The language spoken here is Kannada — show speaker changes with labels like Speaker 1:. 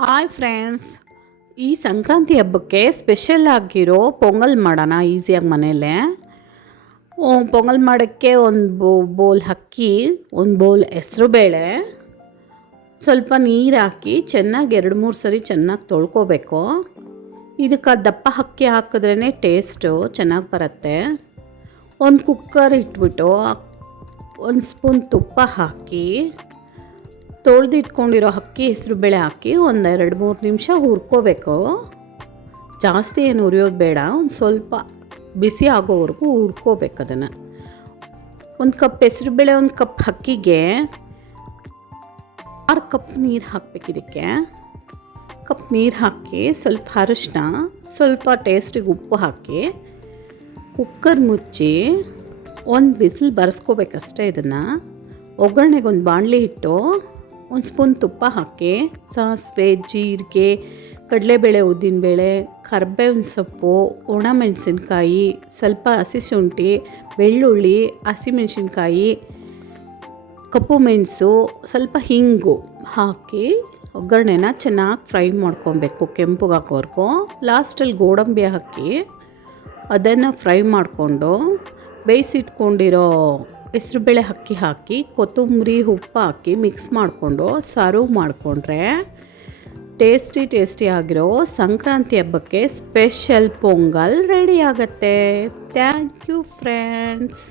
Speaker 1: ಹಾಯ್ ಫ್ರೆಂಡ್ಸ್ ಈ ಸಂಕ್ರಾಂತಿ ಹಬ್ಬಕ್ಕೆ ಸ್ಪೆಷಲ್ ಆಗಿರೋ ಪೊಂಗಲ್ ಮಾಡೋಣ ಈಸಿಯಾಗಿ ಮನೆಯಲ್ಲೇ. ಪೊಂಗಲ್ ಮಾಡೋಕ್ಕೆ ಒಂದು ಬೋ ಬೋಲ್ ಅಕ್ಕಿ ಒಂದು ಬೋಲ್ ಹೆಸ್ರುಬೇಳೆ ಸ್ವಲ್ಪ ನೀರು ಹಾಕಿ ಚೆನ್ನಾಗಿ ಎರಡು ಮೂರು ಸರಿ ಚೆನ್ನಾಗಿ ತೊಳ್ಕೊಬೇಕು. ಇದಕ್ಕೆ ದಪ್ಪ ಅಕ್ಕಿ ಹಾಕಿದ್ರೇ ಟೇಸ್ಟು ಚೆನ್ನಾಗಿ ಬರುತ್ತೆ. ಒಂದು ಕುಕ್ಕರ್ ಇಟ್ಬಿಟ್ಟು, ಒಂದು ಸ್ಪೂನ್ ತುಪ್ಪ ಹಾಕಿ ತೊಳೆದಿಟ್ಕೊಂಡಿರೋ ಅಕ್ಕಿ ಹೆಸರು ಬೇಳೆ ಹಾಕಿ ಒಂದು ಎರಡು ಮೂರು ನಿಮಿಷ ಹುರ್ಕೋಬೇಕು. ಜಾಸ್ತಿ ಏನು ಉರಿಯೋದು ಬೇಡ, ಒಂದು ಸ್ವಲ್ಪ ಬಿಸಿ ಆಗೋವರೆಗೂ ಹುರ್ಕೋಬೇಕು ಅದನ್ನು. ಒಂದು ಕಪ್ ಹೆಸರುಬೇಳೆ ಒಂದು ಕಪ್ ಅಕ್ಕಿಗೆ ಆರು ಕಪ್ ನೀರು ಹಾಕ್ಬೇಕು ಇದಕ್ಕೆ. ಕಪ್ ನೀರು ಹಾಕಿ ಸ್ವಲ್ಪ ಅರಿಶಿನ, ಸ್ವಲ್ಪ ಟೇಸ್ಟಿಗೆ ಉಪ್ಪು ಹಾಕಿ ಕುಕ್ಕರ್ ಮುಚ್ಚಿ ಒಂದು ಬಿಸಿಲು ಬರೆಸ್ಕೋಬೇಕಷ್ಟೇ ಇದನ್ನು. ಒಗ್ಗರಣೆಗೆ ಒಂದು ಬಾಣಲಿ ಇಟ್ಟು ಒಂದು ಸ್ಪೂನ್ ತುಪ್ಪ ಹಾಕಿ, ಸಾಸಿವೆ, ಜೀರಿಗೆ, ಕಡಲೆಬೇಳೆ ಉದ್ದಿನಬೇಳೆ ಕರ್ಬೇವಿನ ಸೊಪ್ಪು ಒಣಮೆಣಸಿನ್ಕಾಯಿ ಸ್ವಲ್ಪ ಹಸಿ ಶುಂಠಿ, ಬೆಳ್ಳುಳ್ಳಿ ಹಸಿಮೆಣಸಿನ್ಕಾಯಿ ಕಪ್ಪು ಮೆಣಸು, ಸ್ವಲ್ಪ ಹಿಂಗು ಹಾಕಿ ಒಗ್ಗರಣೆನ ಚೆನ್ನಾಗಿ ಫ್ರೈ ಮಾಡ್ಕೊಬೇಕು ಕೆಂಪುಗೆ ಹಾಕೋವರೆಗೂ. ಲಾಸ್ಟಲ್ಲಿ ಗೋಡಂಬಿ ಹಾಕಿ ಅದನ್ನು ಫ್ರೈ ಮಾಡಿಕೊಂಡು ಬೇಯಿಸಿಟ್ಕೊಂಡಿರೋ ಹೆಸ್ರುಬೇಳೆ ಅಕ್ಕಿ ಹಾಕಿ, ಕೊತ್ತಂಬರಿ ಉಪ್ಪು ಹಾಕಿ ಮಿಕ್ಸ್ ಮಾಡಿಕೊಂಡು ಸರ್ವ್ ಮಾಡಿಕೊಂಡ್ರೆ ಟೇಸ್ಟಿ ಟೇಸ್ಟಿ ಆಗಿರೋ ಸಂಕ್ರಾಂತಿ ಹಬ್ಬಕ್ಕೆ ಸ್ಪೆಷಲ್ ಪೊಂಗಲ್ ರೆಡಿ ಆಗುತ್ತೆ. Thank you friends